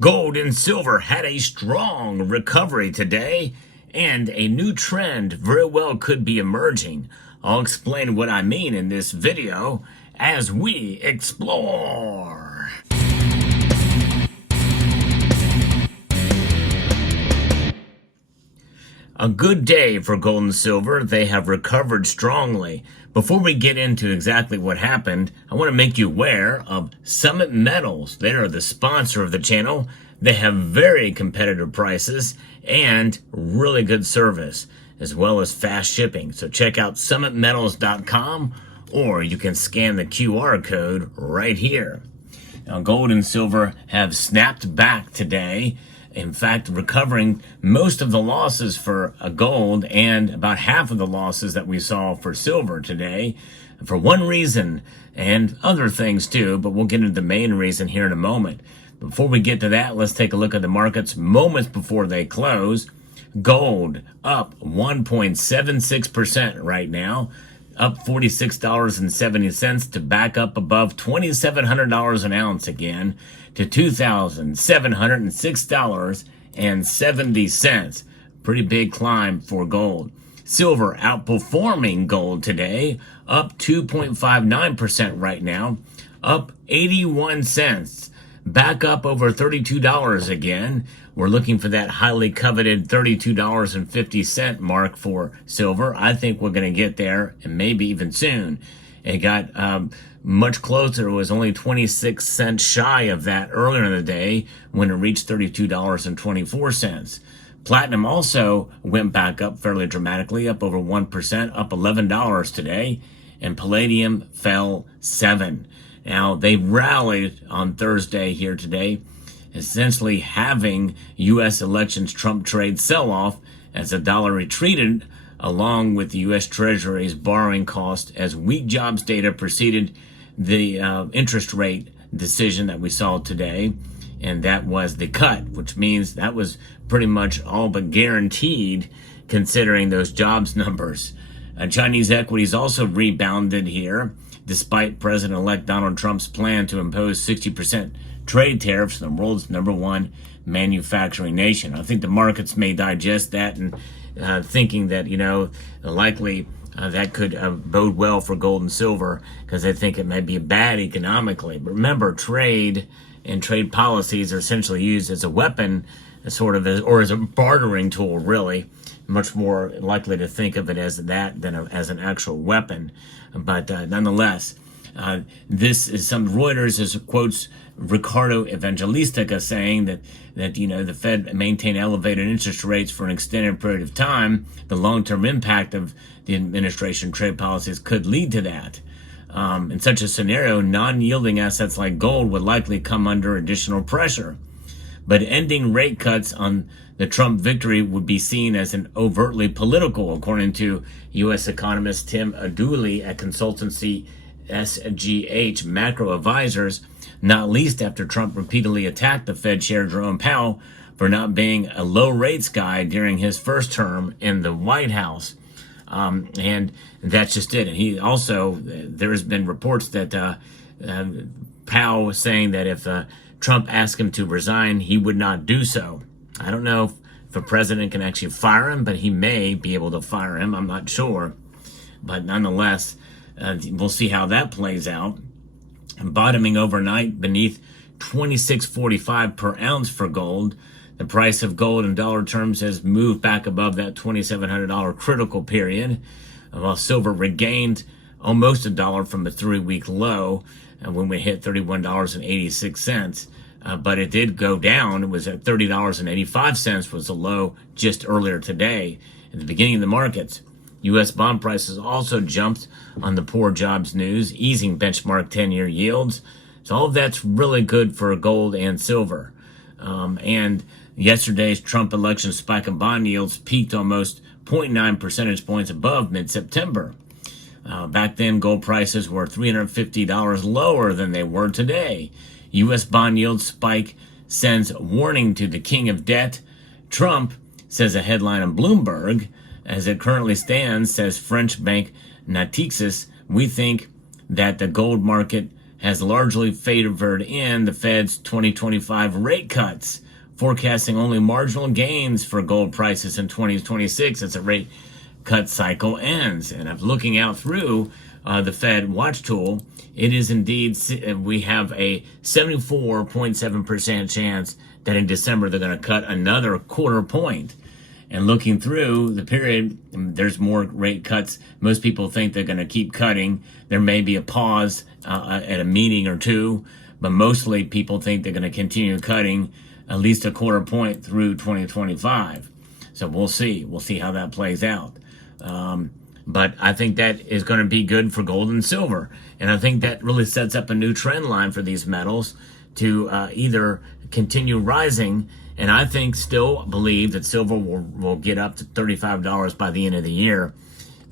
Gold and silver had a strong recovery today, and a new trend very well could be emerging. I'll explain what I mean in this video as we explore. A good day for gold and silver. They have recovered strongly. Before we get into exactly what happened, I want to make you aware of Summit Metals. They are the sponsor of the channel. They have very competitive prices and really good service, as well as fast shipping. So check out summitmetals.com, or you can scan the QR code right here. Now, gold and silver have snapped back today. In fact, recovering most of the losses for gold and about half of the losses that we saw for silver today, for one reason and other things too, but we'll get into the main reason here in a moment. Before we get to that, let's take a look at the markets moments before they close. Gold up 1.76% right now, up $46.70 to back up above $2,700 an ounce again to $2,706.70. Pretty big climb for gold. Silver outperforming gold today, up 2.59% right now, up 81 cents. Back up over $32 again. We're looking for that highly coveted $32.50 mark for silver. I think we're going to get there, and maybe even soon. It got much closer. It was only 26 cents shy of that earlier in the day when it reached $32.24. Platinum also went back up fairly dramatically, up over 1%, up $11 today, and palladium fell 7. Now, they rallied on Thursday here today, essentially having U.S. elections Trump trade sell-off as the dollar retreated along with the U.S. Treasury's borrowing cost as weak jobs data preceded the interest rate decision that we saw today. And that was the cut, which means that was pretty much all but guaranteed considering those jobs numbers. Chinese equities also rebounded here, despite President-elect Donald Trump's plan to impose 60% trade tariffs on the world's #1 manufacturing nation. I think the markets may digest that and thinking that, likely that could bode well for gold and silver because they think it may be bad economically. But remember, trade and trade policies are essentially used as a weapon, or as a bartering tool, really. Much more likely to think of it as that than as an actual weapon. But nonetheless, this is Reuters quotes Ricardo Evangelista saying that the Fed maintained elevated interest rates for an extended period of time. The long-term impact of the administration trade policies could lead to that. In such a scenario, non-yielding assets like gold would likely come under additional pressure. But ending rate cuts on the Trump victory would be seen as an overtly political, according to U.S. economist Tim Aduli at consultancy SGH Macro Advisors, not least after Trump repeatedly attacked the Fed Chair Jerome Powell for not being a low rates guy during his first term in the White House. And that's just it. And he also, there's been reports that Powell was saying that if Trump asked him to resign, he would not do so. I don't know if a president can actually fire him, but he may be able to fire him. I'm not sure. But nonetheless, we'll see how that plays out. Bottoming overnight beneath $26.45 per ounce for gold. The price of gold in dollar terms has moved back above that $2,700 critical period, while silver regained almost $1 from a 3-week low when we hit $31.86. But it did go down. It was at $30.85 was the low just earlier today at the beginning of the markets. U.S. bond prices also jumped on the poor jobs news, easing benchmark 10-year yields. So all of that's really good for gold and silver. And yesterday's Trump election spike in bond yields peaked almost 0.9 percentage points above mid-September. Back then, gold prices were $350 lower than they were today. U.S. bond yield spike sends warning to the king of debt. Trump, says a headline on Bloomberg. As it currently stands, says French bank Natixis, we think that the gold market has largely favored in the Fed's 2025 rate cuts, forecasting only marginal gains for gold prices in 2026 as the rate cut cycle ends. And I'm looking out through the Fed watch tool. It is indeed, we have a 74.7% chance that in December they're going to cut another quarter point. And looking through the period, there's more rate cuts. Most people think they're going to keep cutting. There may be a pause at a meeting or two, but mostly people think they're going to continue cutting at least a quarter point through 2025. So we'll see. We'll see how that plays out. But I think that is going to be good for gold and silver. And I think that really sets up a new trend line for these metals to either continue rising. And I still believe that silver will get up to $35 by the end of the year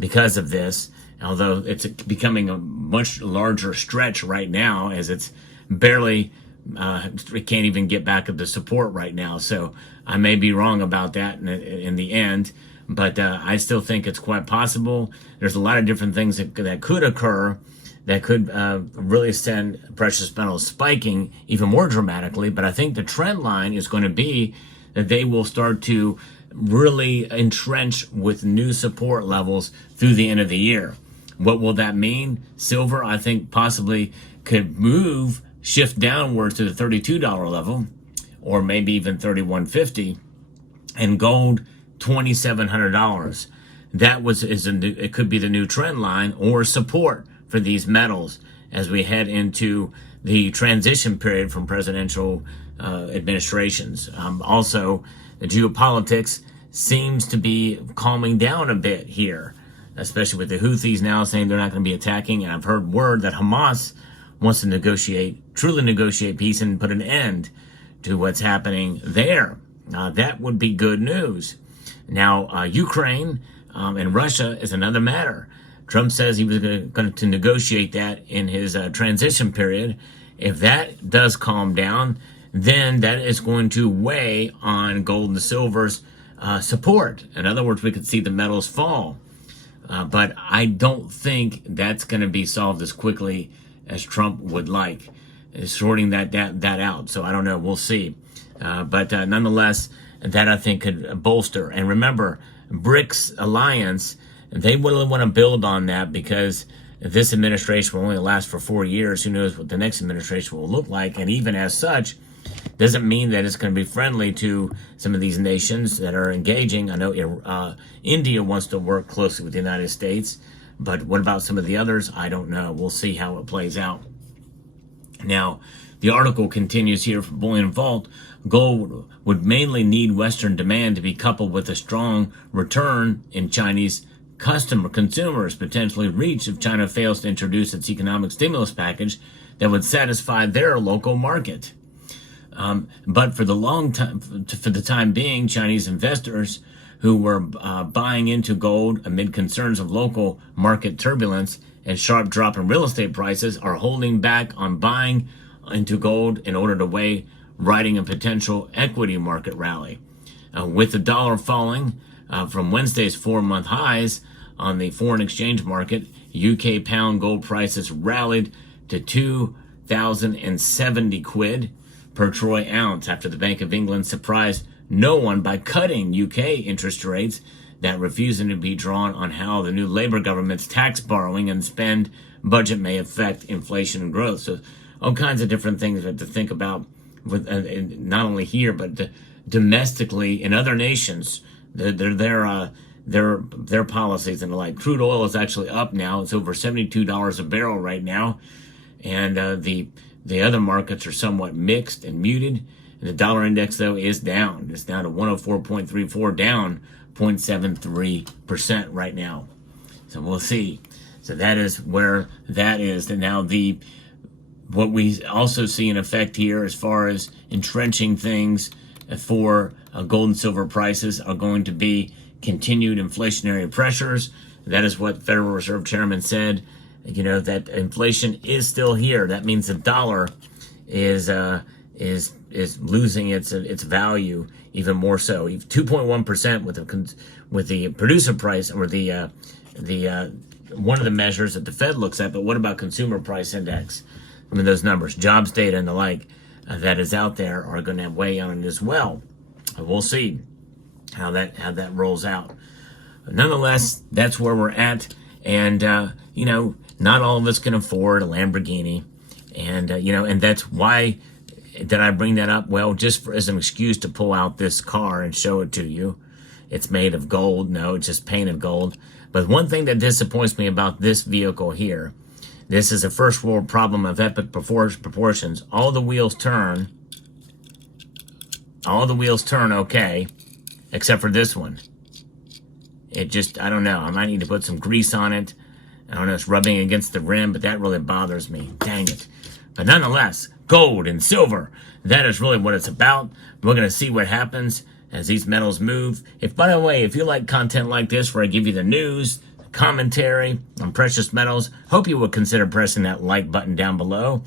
because of this. Although it's becoming a much larger stretch right now, as it's barely, it can't even get back up to support right now. So I may be wrong about that in the end. But I still think it's quite possible. There's a lot of different things that could occur that could really send precious metals spiking even more dramatically. But I think the trend line is going to be that they will start to really entrench with new support levels through the end of the year. What will that mean? Silver, I think, possibly could shift downwards to the $32 level, or maybe even $31.50, and gold $2,700. That it could be the new trend line or support for these metals as we head into the transition period from presidential administrations. Also, the geopolitics seems to be calming down a bit here, especially with the Houthis now saying they're not going to be attacking. And I've heard word that Hamas wants to truly negotiate peace and put an end to what's happening there. That would be good news. Now, Ukraine and Russia is another matter. Trump says he was going to negotiate that in his transition period. If that does calm down, then that is going to weigh on gold and silver's support. In other words, we could see the metals fall. But I don't think that's going to be solved as quickly as Trump would like, sorting that out. So I don't know. We'll see. But nonetheless, that I think could bolster. And remember, BRICS alliance, they really want to build on that, because this administration will only last for 4 years. Who knows what the next administration will look like? And even as such, doesn't mean that it's going to be friendly to some of these nations that are engaging. I know India wants to work closely with the United States, but what about some of the others? I don't know. We'll see how it plays out. Now, the article continues here from Bullion Vault. Gold would mainly need Western demand to be coupled with a strong return in Chinese consumers potentially reach if China fails to introduce its economic stimulus package that would satisfy their local market. But for the time being, Chinese investors who were buying into gold amid concerns of local market turbulence and sharp drop in real estate prices are holding back on buying into gold in order to weigh riding a potential equity market rally. With the dollar falling from Wednesday's 4-month highs on the foreign exchange market, UK pound gold prices rallied to 2,070 quid per troy ounce after the Bank of England surprised no one by cutting UK interest rates, that refusing to be drawn on how the new Labour government's tax borrowing and spend budget may affect inflation and growth. So all kinds of different things we have to think about, with not only here but domestically in other nations. Their policies and the like. Crude oil is actually up now. It's over $72 a barrel right now, and the other markets are somewhat mixed and muted. And the dollar index, though, is down. It's down to 104.34, down 0.73% right now. So we'll see. So that is where that is. And now what we also see in effect here as far as entrenching things for gold and silver prices are going to be continued inflationary pressures. That is what Federal Reserve Chairman said, that inflation is still here. That means the dollar is losing its value even more so. 2.1% with the producer price, or the one of the measures that the Fed looks at. But what about consumer price index? I mean, those numbers, jobs data and the like that is out there are going to weigh on it as well. We'll see how that rolls out. But nonetheless, that's where we're at. And, not all of us can afford a Lamborghini. And, and that's why did I bring that up? Well, just as an excuse to pull out this car and show it to you. It's made of gold. No, it's just painted gold. But one thing that disappoints me about this vehicle here, this is a first world problem of epic proportions. All the wheels turn okay, except for this one. It just, I don't know. I might need to put some grease on it. I don't know, it's rubbing against the rim, but that really bothers me. Dang it. But nonetheless, gold and silver, that is really what it's about. We're going to see what happens as these metals move. By the way, if you like content like this where I give you the news, commentary on precious metals, hope you will consider pressing that like button down below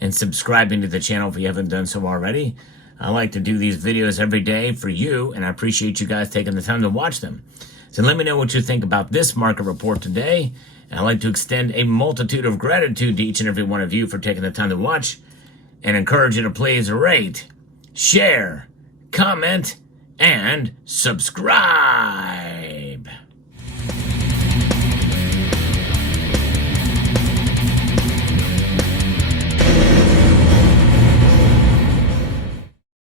and subscribing to the channel if you haven't done so already. I like to do these videos every day for you, and I appreciate you guys taking the time to watch them. So let me know what you think about this market report today. And I'd like to extend a multitude of gratitude to each and every one of you for taking the time to watch, and encourage you to please rate, share, comment, and subscribe.